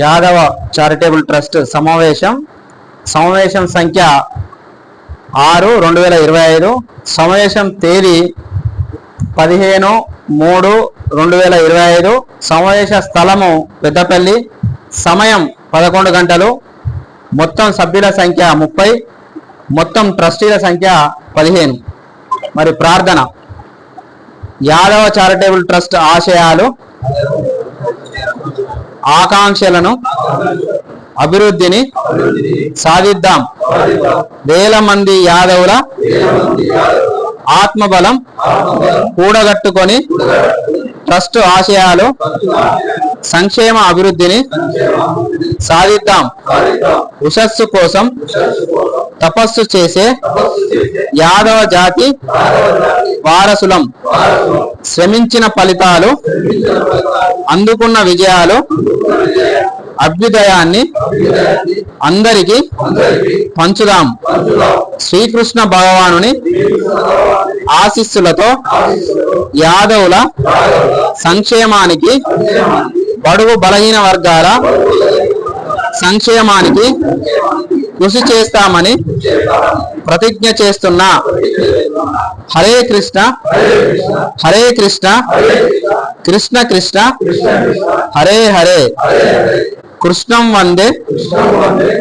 Yadava charitable trust సమావేశం సంఖ్య 6/2025, సమావేశం తేదీ 15/3/2025, సమావేశ స్థలము పెద్దపల్లి, సమయం 11 గంటలు, మొత్తం సభ్యుల సంఖ్య 30, మొత్తం ట్రస్టీల సంఖ్య 15. మరి ప్రార్థన. యాదవ చారిటబుల్ ట్రస్ట్ ఆశయాలు, ఆకాంక్షలను, అభివృద్ధిని సాధిద్దాం. వేల మంది యాదవుల ఆత్మబలం కూడగట్టుకొని ట్రస్ట్ ఆశయాలు, సంక్షేమ అభివృద్ధిని సాధిద్దాం. ఉషస్సు కోసం తపస్సు చేసే యాదవ జాతి వారసులం. శ్రమించిన ఫలితాలు, అందుకున్న విజయాలు, అభ్యుదయాన్ని అందరికీ పంచుదాం. శ్రీకృష్ణ భగవానుని ఆశీస్సులతో యాదవుల సంక్షేమానికి, బడుగు బలహీన వర్గాల సంక్షేమానికి కృషి చేస్తామని ప్రతిజ్ఞ చేస్తున్నా. హరే కృష్ణ హరే కృష్ణ కృష్ణ కృష్ణ హరే హరే, కృష్ణం వందే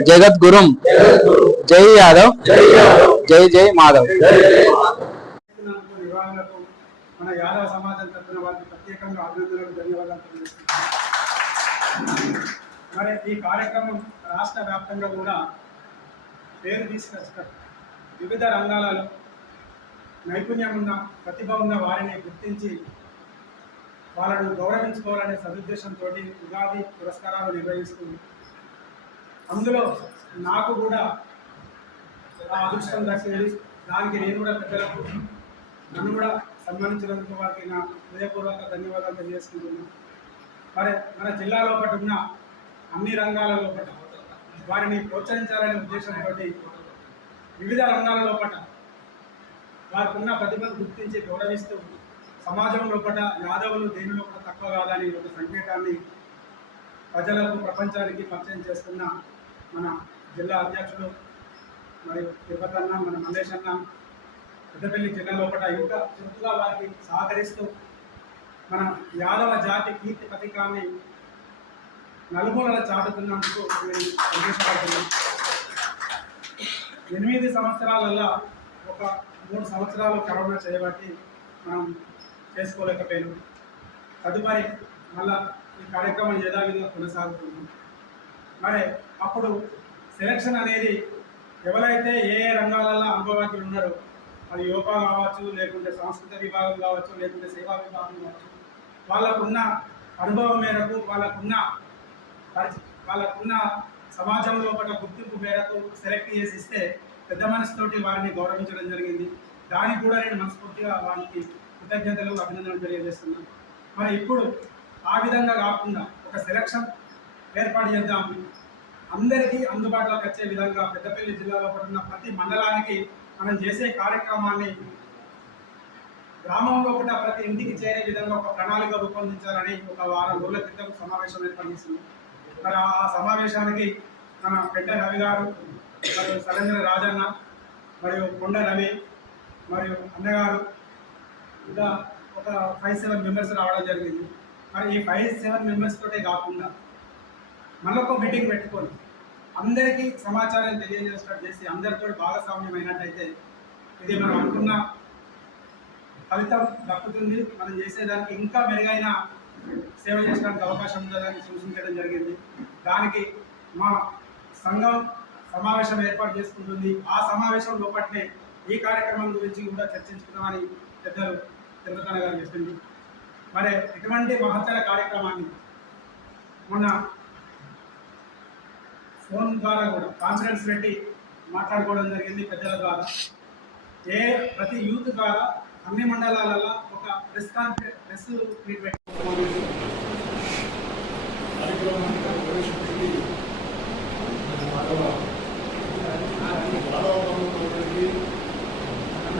జగద్గురుం. జై యాదవ్, జై జై మాధవ్. మన యాదవ సమాజం తరఫున వారికి ప్రత్యేకంగా అభినందనలు, ధన్యవాదాలు తెలియజేస్తున్నాం. మరి ఈ కార్యక్రమం రాష్ట్ర వ్యాప్తంగా కూడా పేరు తీసుకొస్తారు. వివిధ రంగాలలో నైపుణ్యం ఉన్న, ప్రతిభ ఉన్న వారిని గుర్తించి వాళ్ళను గౌరవించుకోవాలనే సదుద్దేశంతో ఉగాది పురస్కారాలు నిర్వహిస్తుంది. అందులో నాకు కూడా ఆ అదృష్టం దక్కింది. దానికి నేను కూడా పెద్దలకు నన్ను కూడా సన్మానించినందుకు వారికి నా హృదయపూర్వక ధన్యవాదాలు తెలియజేసుకుంటున్నాను. మరి మన జిల్లా లోపల ఉన్న అన్ని రంగాల లోపల వారిని ప్రోత్సహించాలనే ఉద్దేశంతో వివిధ రంగాల లోపల వారికి ఉన్న ప్రతిభను గుర్తించి గౌరవిస్తూ సమాజం లోపల యాదవులు దేని లోపల తక్కువ కాదని ఒక సంకేతాన్ని ప్రజలకు, ప్రపంచానికి పరిచయం చేస్తున్న మన జిల్లా అధ్యక్షుడు మరియు తిరుపతన్న, మన మల్లేష్ అన్న, పెద్దపల్లి జిల్లా లోపల ఇంకా చురుకుగా వారికి సహకరిస్తూ మన యాదవ జాతి కీర్తి పథకాన్ని నలుమూలల చాటుతున్నందుకు నేను సంతోషపడుతున్నాను. 8 సంవత్సరాలలో ఒక 3 సంవత్సరాలు కరోనా చేయబట్టి మనం చేసుకోలేకపోయాము. తదుపరి మళ్ళా ఈ కార్యక్రమం యథావిధిగా కొనసాగుతుంది. మరి అప్పుడు సెలక్షన్ అనేది ఎవరైతే ఏ రంగాలలో అనుభవజ్ఞులు ఉన్నారో, అది యోగా కావచ్చు, లేకుంటే సాంస్కృతిక విభాగం కావచ్చు, లేకుంటే సేవా విభాగం కావచ్చు, వాళ్ళకున్న అనుభవం మేరకు, వాళ్ళకున్న సమాజంలో పట్ల గుర్తింపు మేరకు సెలెక్ట్ చేసి ఇస్తే పెద్ద మనసుతోటి వారిని గౌరవించడం జరిగింది. దానికి కూడా నేను మనస్ఫూర్తిగా వారికి కృతజ్ఞతలు, అభినందనలు తెలియజేస్తున్నాను. మరి ఇప్పుడు ఆ విధంగా కాకుండా ఒక సెలక్షన్ ఏర్పాటు చేద్దాం, అందరికీ అందుబాటులోకి వచ్చే విధంగా పెద్దపల్లి జిల్లాలో ఉన్న ప్రతి మండలానికి మనం చేసే కార్యక్రమాన్ని గ్రామంలో కూడా ప్రతి ఇంటికి చేరే విధంగా ఒక ప్రణాళిక రూపొందించాలని ఒక వారం రోజుల క్రితం సమావేశం ఏర్పాటు చేసింది. మరి ఆ సమావేశానికి మన పెద్ద రవి గారు, మరియు సరేంద్ర రాజన్న, మరియు కొండ రవి, మరియు అన్నగారు, ఇంకా ఒక 5-7 మెంబర్స్ రావడం జరిగింది. మరి ఈ 5-7 మెంబర్స్ తోటే కాకుండా మళ్ళొక మీటింగ్ పెట్టుకొని అందరికీ సమాచారం తెలియజేసినట్టు చేసి అందరితో భాగస్వామ్యం అయినట్టయితే ఇది మనం అనుకున్న ఫలితం దక్కుతుంది. మనం చేసేదానికి ఇంకా మెరుగైన సేవ చేయడానికి అవకాశం ఉందని సూచించడం జరిగింది. దానికి మా సంఘం సమావేశం ఏర్పాటు చేసుకుంటుంది. ఆ సమావేశం లోపట్నే ఈ కార్యక్రమం గురించి కూడా చర్చించుకుందామని పెద్దలు తిరుపతన్న గారు చెప్పింది. మరి ఇటువంటి మహత్తర కార్యక్రమాన్ని మొన్న ఫోన్ ద్వారా కూడా కాన్ఫరెన్స్ పెట్టి మాట్లాడుకోవడం జరిగింది పెద్దల ద్వారా. ప్రతి యూత్ ద్వారా అన్ని మండలాలలో ఒక ప్రెస్ మీట్ పెట్టి కార్యక్రమాన్ని ప్రవేశపెట్టి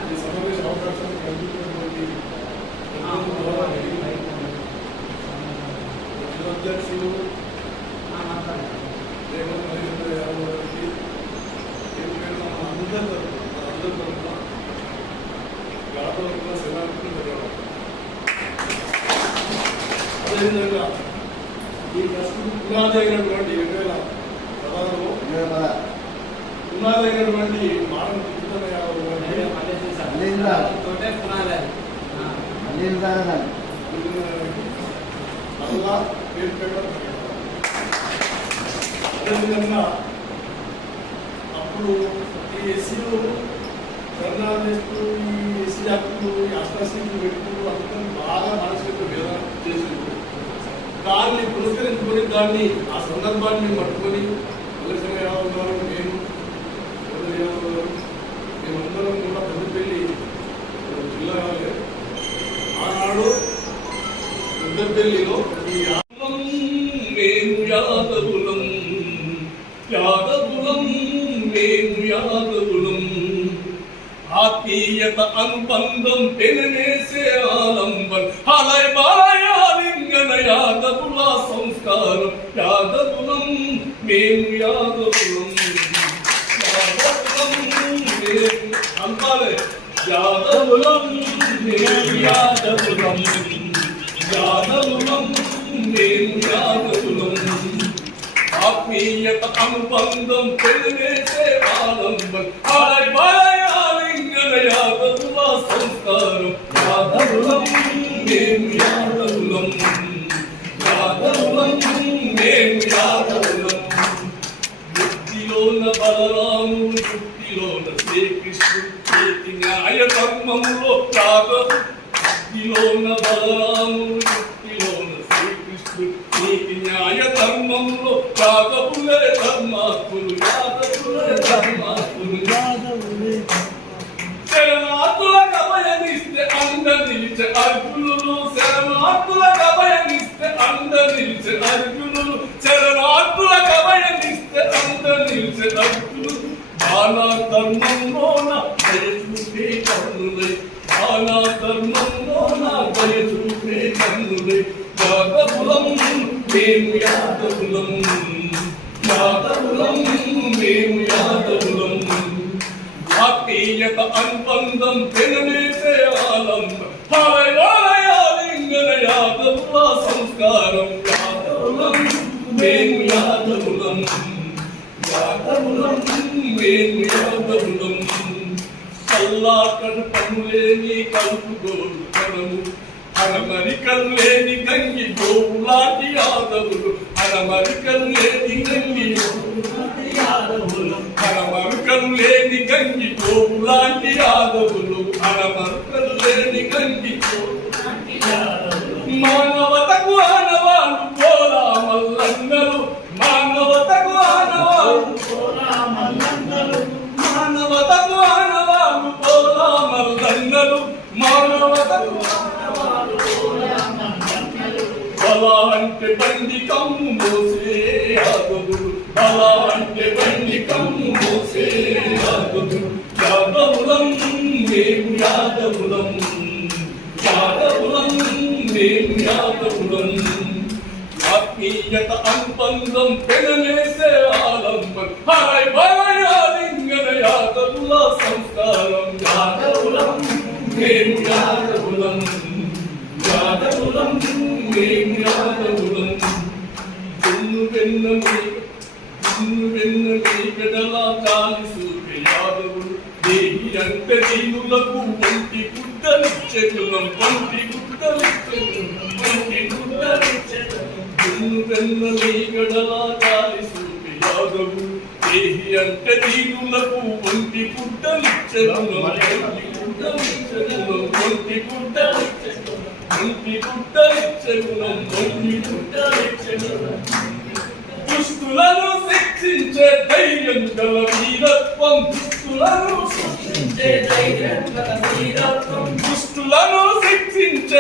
ఈ సమావేశ అవకాశాన్ని కల్పించినటువంటి అధ్యక్షులు రేవంత్ యాదవ్ గారికి అందరి తరఫున యాదవ్ సెలవులు అదేవిధంగా ఈ ప్రస్తుతం పునాదైనటువంటి 2016లో పునాదైనటువంటి మానవ అల్లా పేరు పెట్టడం అదేవిధంగా అప్పుడు ఈ ఎస్సీలు ధర్నాలు చేస్తూ ఈ ఎస్సీ హక్కులు ఈ అస్పృశ్యతలు పెట్టుకుంటూ అందరం బాగా మనసుకు వేదన చేసిండ్రు. దాన్ని పురస్కరించుకొని దాన్ని ఆ సందర్భాన్ని పట్టుకొని వలసిన యాదవ్ గారు నేను యాదవ్ గారు మేమందరం కూడా పెద్దపల్లి జిల్లా ఆనాడు పెద్దపల్లిలో ఈ మేము యాదవులం యాదవులం మేము యాదవులం ఆత్మీయత అనుబంధం పెననేసే ఆలంబం హలై మాయాలింగన యాదవుల సంస్కారం యాదవులం మేము యాదవులం యాదవులం మేము అంతాలే యాదవులం మేము యాదవులం యాదవులం మేము యాదవులం ఆత్మీయత అనుబంధం పెననేసే ఆలంబం హలై మాయాలింగన యాదవుల సంస్కారం యాదవులం మేము యాదవులం యాదవులం మేము యాదవులం వృత్తిలోన బలరాముడు వృత్తిలోన శ్రీకృష్ణుడు చేతి న్యాయ ధర్మంలో యాదవు వృత్తిలోన బలరాముడు వృత్తిలోన శ్రీకృష్ణుడు నీతి న్యాయ ధర్మంలో యాదవులే ధర్మాత్ములు యాదవులే ధర్మాత్ములు యాదవులే శరణార్థుల కభయనిస్తే అండ నిలిచే అర్జునులు శరణార్థుల కభయనిస్తే అండ నిలిచే అర్జునులు శరణార్థుల కభయనిస్తే అండ నిలిచే అర్జునులు బాలా ధర్మంలోన దయచూపే కన్నులై బాలా ధర్మంలోన దయచూపే కన్నులై యాదవులం మేము యాదవులం యాదవులం మేము యాదవులం ఆత్మీయత అనుబంధం పెననేసే ఆలంబం హలై మాయాలింగన యాదవుల సంస్కారం యాదవులం మేము యాదవులం యాదవులం మేము యాదవులం కల్లాకడ పనులేని కలుపుగోడు కనము అరమరికలు లేని గంగి గోవులాంటి యాదవులు అరమరికలు లేని గంగి యాదవులు అరమరుకలు లేని గంగి గోవులాంటి యాదవులు అరమరుకలు లేని గంగి గోవులాంటి యాదవులు మానవతకు ఆనవాళ్ళు పోరా మల్లన్నలు మానవతకు ఆనవాళ్ళు పోరా మల్లన్నలు మానవతకు ఆనవాళ్ళు పోరా మల్లన్నలు మానవతకు బలా అంటే బండి కమ్ము మోసే యాదవులు బలా అంటే బండి కమ్ము మోసే యాదవులు యాదవులం మేము యాదవులం యాదవులం మేము యాదవులం ఆత్మీయత అనుబంధం పెననేసే ఆలంబం హలై మాయాలింగన యాదవుల సంస్కారం యాదవులం మేము యాదవులం యాదవులం మేము యాదవులం వెన్న మీకడలా కాలి సూర్య యాదవులు దేహి అంటే దీనులకు వంటి గుడ్డలిచ్చెకులం వంటి గుడ్డలిచ్చెకులం వంటి గుడ్డలిచ్చెకులం వెన్న మీకడలా కాలి సూర్య యాదవులు దేహి అంటే దీనులకు వంటి గుడ్డలిచ్చెకులం వంటి గుడ్డలిచ్చెకులం వంటి గుడ్డలిచ్చెకులం వంటి గుడ్డలిచ్చెకులం వంటి గుడ్డలిచ్చెకులం దుష్టులను శిక్షించే ధైర్యం గల వీరత్వం దుష్టులను శిక్షించే ధైర్యం గల వీరత్వం దుష్టులను శిక్షించే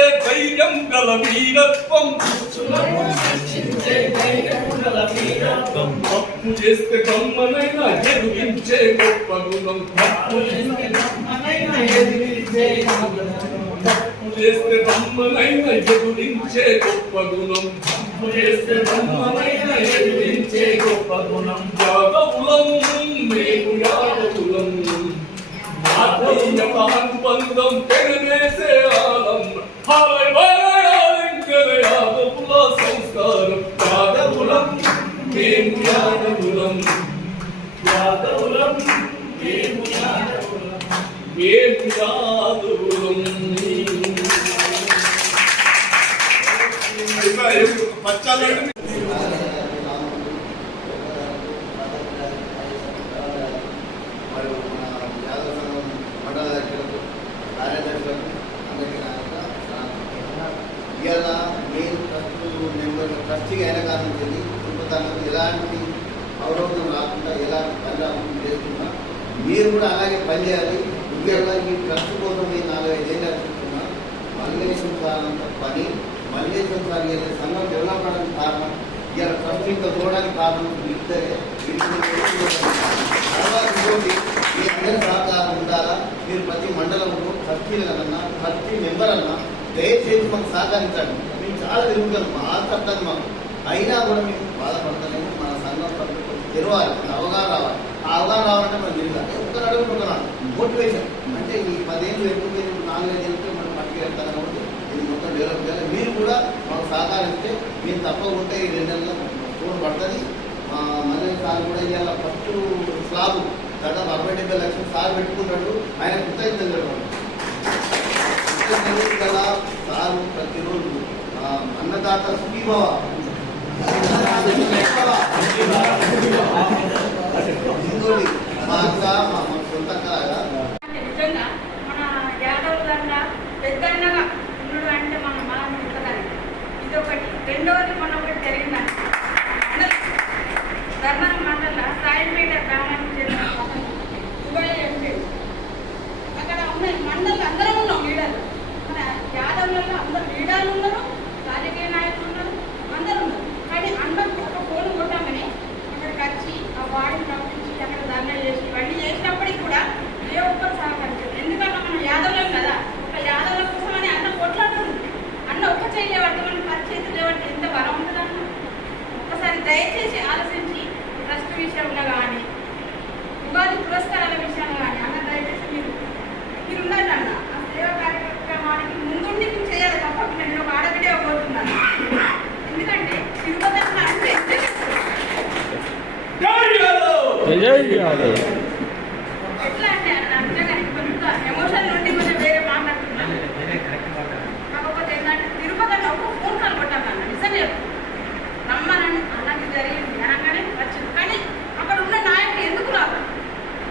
రక్షించే ధైర్యం గల వీరత్వం తప్పు చేస్తే గమ్మనైనా ఎదిరించే గొప్ప గుణం తప్పు చేస్తే గమ్మనైనా ఎదిరించే గొప్ప గుణం యాదవులం మేము యాదవులం బంధం తెగవేసే ఆలం యాదవుల సంస్కారం యాదవులం మేము యాదవులం మేము యాదవులం పచ్చాలంటే ఇలా మెయిన్ ట్రస్ట్ మెంబర్ ట్రస్టీగా అయిన కారణం తెలియదు తిరుపతి ఎలాంటి అవరోధం రాకుండా ఎలాంటి పని రాకుండా చేస్తున్నా మీరు కూడా అలాగే పనిచేయాలి. ముఖ్యంగా ఈ ట్రస్ట్ కోసం నేను 4-5 ఏళ్ళు అనుకుంటున్నా. మల్లేశ్వరం సార్ అంత పని మల్లేశ్వరం సార్ చేసే సంఘం డెవలప్ అవడానికి కారణం ఇలా ట్రస్ట్ ఇంకా చూడడానికి కారణం ఇద్దరే. తర్వాత ఇంకోటి మీ అందరి సహకారం ఉండాలా. మీరు ప్రతి మండలంలో ట్రస్టీలు కదన్నా ట్రస్టీ మెంబర్ అన్నా దయచేసి మాకు సహకరించండి. మేము చాలా తిరుగుతాం మా ఆసక్తాన్ని మాకు అయినా కూడా మేము బాధపడతాము. మన సంఘం పట్ల తెరవాలి, మన అవగాహన రావాలి. ఆ అవగాహన రావాలంటే మనం తిరగాలి. ఒకరు అడుగుతున్నాను మోటివేషన్ అంటే ఈ 10 ఏళ్ళు ఎక్కువ 4-5 ఏళ్ళకి మనం పట్టుకు వెళ్తాం కాబట్టి ఇది మొత్తం డెవలప్ చేయాలి. మీరు కూడా మాకు సహకరిస్తే మేము తప్పకుండా ఈ 2 నెలల్లో ఫోన్ పడుతుంది. మా మళ్ళీ సార్ కూడా ఇవాళ ఫస్ట్ స్లాబ్ దాదాపు 60-70 లక్షలు సార్ పెట్టుకున్నాడు. ఆయన కృతజ్ఞతలు గల సారు ప్రతిరోజు అన్నదాత సుఖీభవ మా అక్క మా సొంత నిజంగా మన యాదవులన్నా పెద్దన్నగా ఉన్నాడు అంటే మన మనం ఉంటుందని ఇది ఒకటి. రెండవది మన ఒకటి జరిగిందని ధర్మం మండల సాయిపేట గ్రామానికి చెందిన దుబాయ్ ఎంపీ అక్కడ ఉన్న మండలి అందరం ఉన్నాం లీడర్లు. మన యాదవులలో అందరూ లీడర్లు ఉన్నారు, రాజకీయ నాయకులు ఉన్నారు, అందరూ ఉన్నారు. కానీ అందరూ ఒక ఫోన్ కొట్టామని అక్కడికి వచ్చి ఆ వాడిని పంపించి అక్కడ ధర్నా చేసి ఇవన్నీ చేసినప్పటికి కూడా ఏ ఒక్కరు సహకరించారు. ఎందుకంటే మనం యాదవులం కదా, ఒక యాదవుల కోసం అని అన్న కొట్లాడుతుంది. అన్న ఒక్క చేయలేవంటే మనం పరిచేతులు లేవంటే ఎంత బలం ఉంటుందన్న. ఒక్కసారి దయచేసి ఆలోచించి ట్రస్ట్ విషయంలో కానీ ఉగాది పురస్కారాల విషయంలో కానీ అన్న దయచేసి మీరు ఉండండి అన్న. ఆ సేవా కార్యక్రమానికి ముందుండి మీరు చేయాలి తప్పకుండా. నేను ఒక ఆడబిడ్డే కోరుతున్నాను. ఎందుకంటే తిరుపతి అంటే ఎట్లా అంటే నిజంగా కొంత ఎమోషన్ నుండి కొంచెం వేరే మాట్లాడుతున్నాను. కాకపోతే ఏంటంటే తిరుపతి అంటే ఒక ఫోన్ కాల్ కొట్టాను. నిజంగా రమ్మనని అలాంటి జరిగింది అనగానే వచ్చింది. కానీ అక్కడ ఉన్న నాయకులు ఎందుకు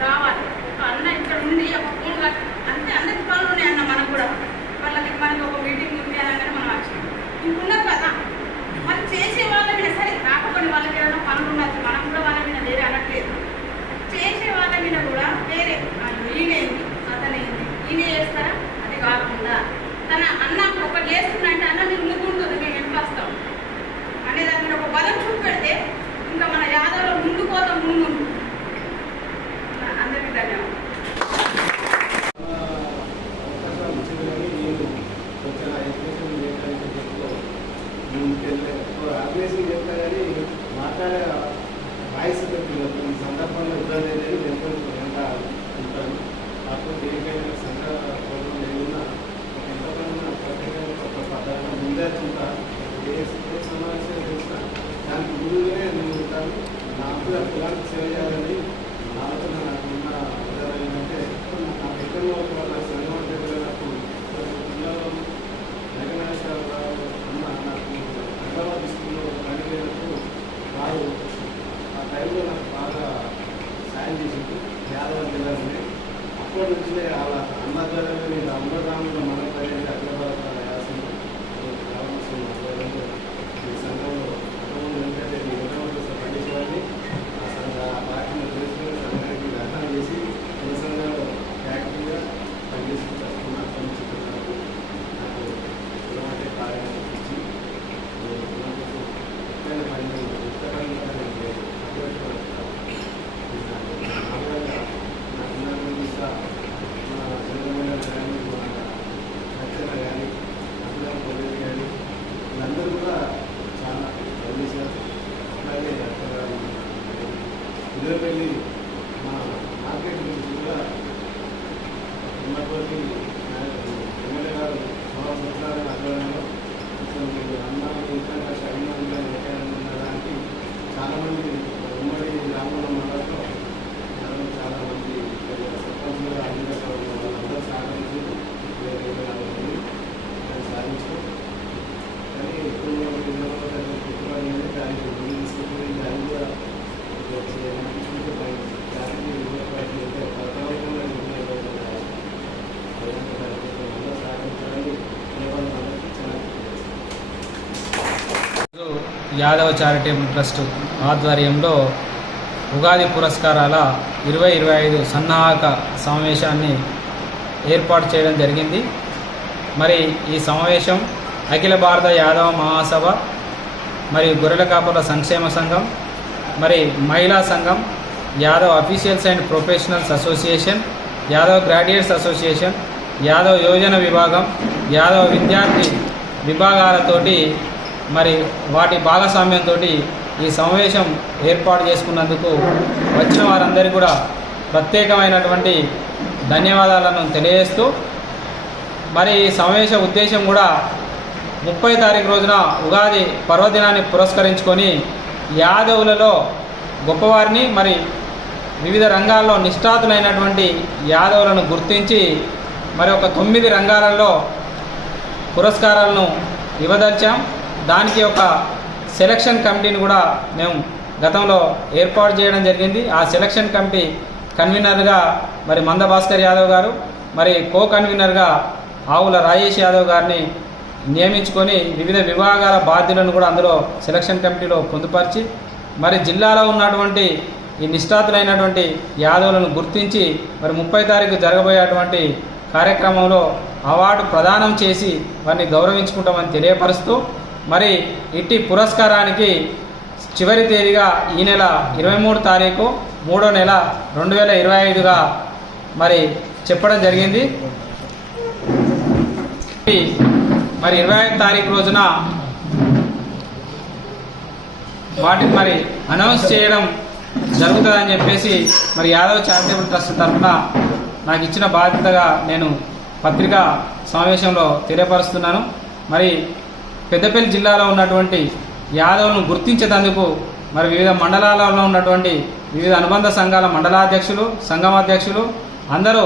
రావాలి? ఒక అన్న ఇక్కడ ఉండి ఒక ఫోన్ కాల్ అంతే. అందరికి పనులు ఉన్నాయి అన్న. మనకు కూడా మనకి ఒక మీటింగ్ ఉంది అనగానే మనం వచ్చినాం. ఇంకున్నారు కదా మరి చేసే వాళ్ళ మీద సరే రాకపోయిన వాళ్ళకి ఏదైనా పనులు ఉండొచ్చు. మనం కూడా వాళ్ళ మీద వేరే అనట్లేదు. చేసే వాళ్ళ మీద కూడా వేరే ఈయనేంది అతనేంది ఈయన చేస్తారా అది కాకుండా తన అన్న ఒకటి చేస్తుందంటే అన్న మీరు ముందుకుంటుంది మేము వెనకొస్తాం అనే దాని మీద ఒక బలం చూపెడితే ఇంకా మన యాదవ్లో ముందు పోతాం. ముందు అందరికీ ధన్యవాదాలు. చెప్తా కానీ మాట్లాడే వాయిస్ ఈ సందర్భంలో ఇబ్బంది అయితే ఎంత ఉంటాను. కాకపోతే ఏదైనా సంఘ ప్రోగ్రాం ఏదైనా ఎంతకన్నా ప్రత్యేకంగా ఒక పదార్థం ముందే ఉంటా. ఏ సమావేశం చేసినా దానికి ముందుగానే నేను ఉంటాను. నాకు కూడా కులానికి సేవ చేయాలని ఆలోచన నాకు ఉన్న ఉదాహరణ ఏంటంటే నా ఎక్కడో వాళ్ళ సంఘం వెళ్ళినప్పుడు పిల్లలు జగన్నాథరావు అన్న నాకు హైదరాబాద్ స్కూల్లో పనిచేయనప్పుడు వారు ఆ టైంలో నాకు బాగా సాయం చేసింది. యాదవ జిల్లాలోనే అప్పటి నుంచి అలా అన్నదానంలో నేను అన్నదానంలో మనం పనిచేసి హైదరాబాద్ యాసంలో ఈ సంఘంలో ఏంటంటే నేను పండించేవాడిని. ఆ పార్టీని యాదవ చారిటబుల్ ట్రస్ట్ ఆధ్వర్యంలో ఉగాది పురస్కారాల 2025 సన్నాహక సమావేశాన్ని ఏర్పాటు చేయడం జరిగింది. మరి ఈ సమావేశం అఖిల భారత యాదవ మహాసభ మరియు గొర్రెల కాపుల సంక్షేమ సంఘం, మరి మహిళా సంఘం, Yadav officials and professionals association, Yadav graduates association, Yadav Yojana విభాగం, యాదవ్ విద్యార్థి విభాగాలతోటి మరి వాటి భాగస్వామ్యంతో ఈ సమావేశం ఏర్పాటు చేసుకున్నందుకు వచ్చిన వారందరికీ కూడా ప్రత్యేకమైనటువంటి ధన్యవాదాలను తెలియజేస్తూ, మరి ఈ సమావేశ ఉద్దేశం కూడా 30 తారీఖు రోజున ఉగాది పర్వదినాన్ని పురస్కరించుకొని యాదవులలో గొప్పవారిని మరి వివిధ రంగాల్లో నిష్ఠాతులైనటువంటి యాదవులను గుర్తించి మరి ఒక 9 రంగాలలో పురస్కారాలను ఇవ్వదలిచాం. దానికి ఒక సెలక్షన్ కమిటీని కూడా మేము గతంలో ఏర్పాటు చేయడం జరిగింది. ఆ సెలక్షన్ కమిటీ కన్వీనర్గా మరి మంద భాస్కర్ యాదవ్ గారు, మరి కో కన్వీనర్గా ఆవుల రాజేష్ యాదవ్ గారిని నియమించుకొని వివిధ విభాగాల బాధ్యులను కూడా అందులో సెలక్షన్ కమిటీలో పొందుపరిచి మరి జిల్లాలో ఉన్నటువంటి ఈ నిష్ఠాతులైనటువంటి యాదవులను గుర్తించి మరి 30 తారీఖు జరగబోయేటువంటి కార్యక్రమంలో అవార్డు ప్రదానం చేసి వారిని గౌరవించుకుంటామని తెలియపరుస్తూ, మరి ఇట్టి పురస్కారానికి చివరి తేదీగా ఈ నెల 23 తారీఖు 3వ నెల 2025గా మరి చెప్పడం జరిగింది. మరి 25 తారీఖు రోజున వాటిని మరి అనౌన్స్ చేయడం జరుగుతుందని చెప్పేసి మరి యాదవ్ చారిటబుల్ ట్రస్ట్ తరఫున నాకు ఇచ్చిన బాధ్యతగా నేను పత్రికా సమావేశంలో తెలియపరుస్తున్నాను. మరి పెద్దపల్లి జిల్లాలో ఉన్నటువంటి యాదవులను గుర్తించేందుకు మరి వివిధ మండలాలలో ఉన్నటువంటి వివిధ అనుబంధ సంఘాల మండలాధ్యక్షులు, సంఘమాధ్యక్షులు అందరూ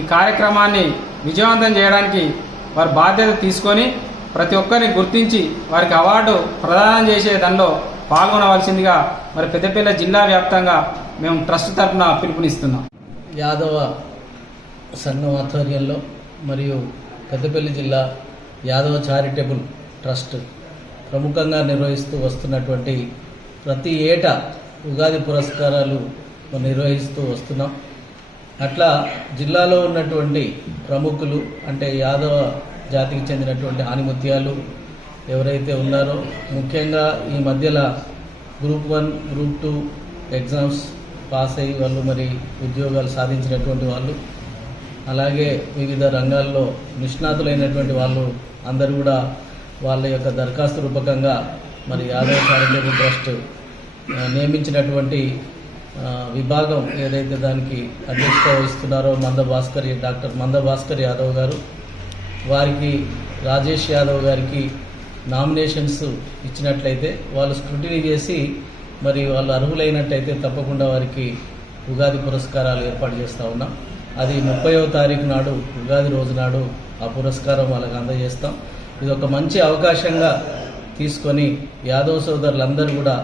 ఈ కార్యక్రమాన్ని విజయవంతం చేయడానికి వారి బాధ్యత తీసుకొని ప్రతి ఒక్కరిని గుర్తించి వారికి అవార్డు ప్రదానం చేసే దానిలో పాల్గొనవలసిందిగా మరి పెద్దపల్లి జిల్లా వ్యాప్తంగా మేము ట్రస్ట్ తరఫున పిలుపునిస్తున్నాం. యాదవ సంఘం ఆధ్వర్యంలో మరియు పెద్దపల్లి జిల్లా యాదవ చారిటబుల్ ట్రస్ట్ ప్రముఖంగా నిర్వహిస్తూ వస్తున్నటువంటి ప్రతి ఏటా ఉగాది పురస్కారాలు నిర్వహిస్తూ వస్తున్నాం. అట్లా జిల్లాలో ఉన్నటువంటి ప్రముఖులు అంటే యాదవ జాతికి చెందినటువంటి ఆనిముత్యాలు ఎవరైతే ఉన్నారో, ముఖ్యంగా ఈ మధ్యలో గ్రూప్ 1, గ్రూప్ 2 ఎగ్జామ్స్ పాస్ అయ్యి వాళ్ళు మరి ఉద్యోగాలు సాధించినటువంటి వాళ్ళు, అలాగే వివిధ రంగాల్లో నిష్ణాతులైనటువంటి వాళ్ళు అందరూ కూడా వాళ్ళ యొక్క దరఖాస్తు రూపకంగా మరి యాదవ్ చారిటబుల్ ట్రస్ట్ నియమించినటువంటి విభాగం ఏదైతే దానికి అధ్యక్షత వహిస్తున్నారో డాక్టర్ మంద భాస్కర్ యాదవ్ గారు, వారికి రాజేష్ యాదవ్ గారికి నామినేషన్స్ ఇచ్చినట్లయితే వాళ్ళు స్క్రూటినీ చేసి మరి వాళ్ళు అర్హులైనట్టయితే తప్పకుండా వారికి ఉగాది పురస్కారాలు ఏర్పాటు చేస్తూ ఉన్నాం. అది 30వ తారీఖు నాడు ఉగాది రోజు నాడు ఆ పురస్కారం వాళ్ళకి అందజేస్తాం. ఇది ఒక మంచి అవకాశంగా తీసుకొని యాదవ సోదరులందరూ కూడా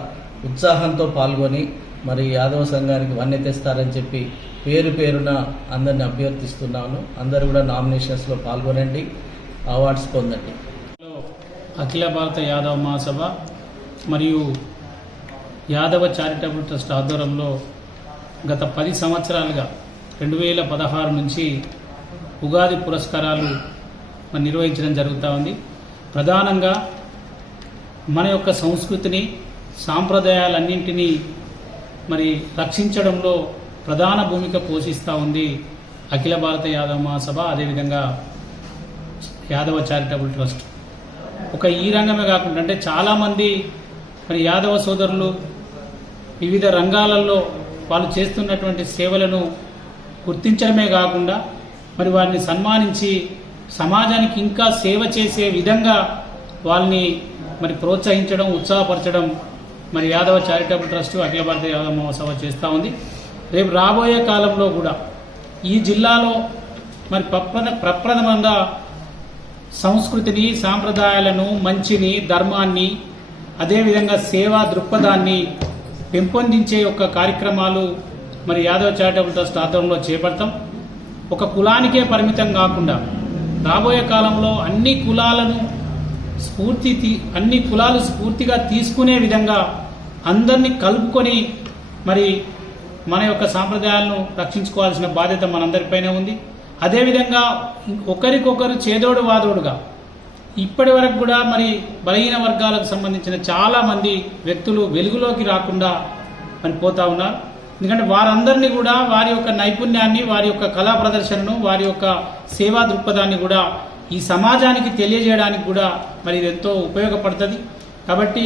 ఉత్సాహంతో పాల్గొని మరి యాదవ సంఘానికి వన్నె తెస్తారని చెప్పి పేరు పేరున అందరిని అభ్యర్థిస్తున్నాను. అందరూ కూడా నామినేషన్స్లో పాల్గొనండి, అవార్డ్స్ పొందండి. అఖిల భారత యాదవ మహాసభ మరియు యాదవ చారిటబుల్ ట్రస్ట్ ఆధ్వర్యంలో గత 10 సంవత్సరాలుగా 2016 నుంచి ఉగాది పురస్కారాలు నిర్వహించడం జరుగుతూ ఉంది. ప్రధానంగా మన యొక్క సంస్కృతిని, సాంప్రదాయాలన్నింటినీ మరి రక్షించడంలో ప్రధాన భూమిక పోషిస్తూ ఉంది అఖిల భారత యాదవ మహాసభ, అదేవిధంగా యాదవ చారిటబుల్ ట్రస్ట్. ఒక ఈ రంగమే కాకుండా అంటే చాలామంది మరి యాదవ సోదరులు వివిధ రంగాలలో వాళ్ళు చేస్తున్నటువంటి సేవలను గుర్తించడమే కాకుండా మరి వారిని సన్మానించి సమాజానికి ఇంకా సేవ చేసే విధంగా వాళ్ళని మరి ప్రోత్సహించడం, ఉత్సాహపరచడం మరి యాదవ చారిటబుల్ ట్రస్ట్ అఖిల భారత యాదవ మహాసభ చేస్తూ ఉంది. రేపు రాబోయే కాలంలో కూడా ఈ జిల్లాలో మరి ప్రప్రథమంగా సంస్కృతిని, సాంప్రదాయాలను, మంచిని, ధర్మాన్ని, అదేవిధంగా సేవా దృక్పథాన్ని పెంపొందించే యొక్క కార్యక్రమాలు మరి యాదవ్ చారిటబుల్ ట్రస్ట్ ఆధ్వర్యంలో చేపడతాం. ఒక కులానికే పరిమితం కాకుండా రాబోయే కాలంలో అన్ని కులాలను అన్ని కులాలు స్ఫూర్తిగా తీసుకునే విధంగా అందరినీ కలుపుకొని మరి మన యొక్క సాంప్రదాయాలను రక్షించుకోవాల్సిన బాధ్యత మనందరిపైనే ఉంది. అదేవిధంగా ఒకరికొకరు చేదోడు వాదోడుగా ఇప్పటి వరకు కూడా మరి బలహీన వర్గాలకు సంబంధించిన చాలామంది వ్యక్తులు వెలుగులోకి రాకుండా మరి పోతా ఉన్నారు. ఎందుకంటే వారందరినీ కూడా వారి యొక్క నైపుణ్యాన్ని, వారి యొక్క కళా ప్రదర్శనను, వారి యొక్క సేవా దృక్పథాన్ని కూడా ఈ సమాజానికి తెలియజేయడానికి కూడా మరి ఇది ఎంతో ఉపయోగపడుతుంది. కాబట్టి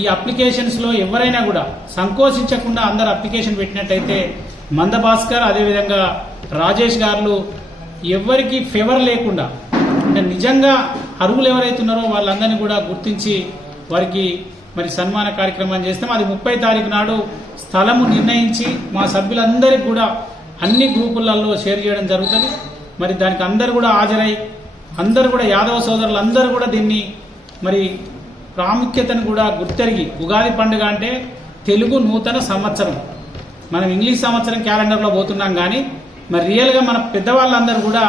ఈ అప్లికేషన్స్లో ఎవరైనా కూడా సంకోచించకుండా అందరు అప్లికేషన్ పెట్టినట్టయితే మందభాస్కర్ అదేవిధంగా రాజేష్ గారు ఎవరికి ఫేవర్ లేకుండా అంటే నిజంగా అర్హులు ఎవరైతున్నారో వాళ్ళందరినీ కూడా గుర్తించి వారికి మరి సన్మాన కార్యక్రమం చేస్తాం. అది 30 తారీఖు నాడు స్థలము నిర్ణయించి మా సభ్యులందరికీ కూడా అన్ని గ్రూపులలో షేర్ చేయడం జరుగుతుంది. మరి దానికి అందరూ కూడా హాజరై అందరూ కూడా యాదవ సోదరులందరూ కూడా దీన్ని మరి ప్రాముఖ్యతను కూడా గుర్తెరిగి, ఉగాది పండుగ అంటే తెలుగు నూతన సంవత్సరం, మనం ఇంగ్లీష్ సంవత్సరం క్యాలెండర్లో పోతున్నాం కానీ మరి రియల్గా మన పెద్దవాళ్ళందరూ కూడా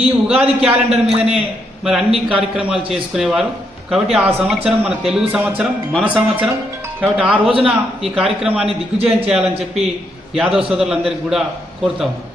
ఈ ఉగాది క్యాలెండర్ మీదనే మరి అన్ని కార్యక్రమాలు చేసుకునేవారు. కాబట్టి ఆ సంవత్సరం మన తెలుగు సంవత్సరం, మన సంవత్సరం. కాబట్టి ఆ రోజున ఈ కార్యక్రమాన్ని దిగ్విజయం చేయాలని చెప్పి యాదవ్ సోదరులందరికీ కూడా కోరుతా ఉన్నాం.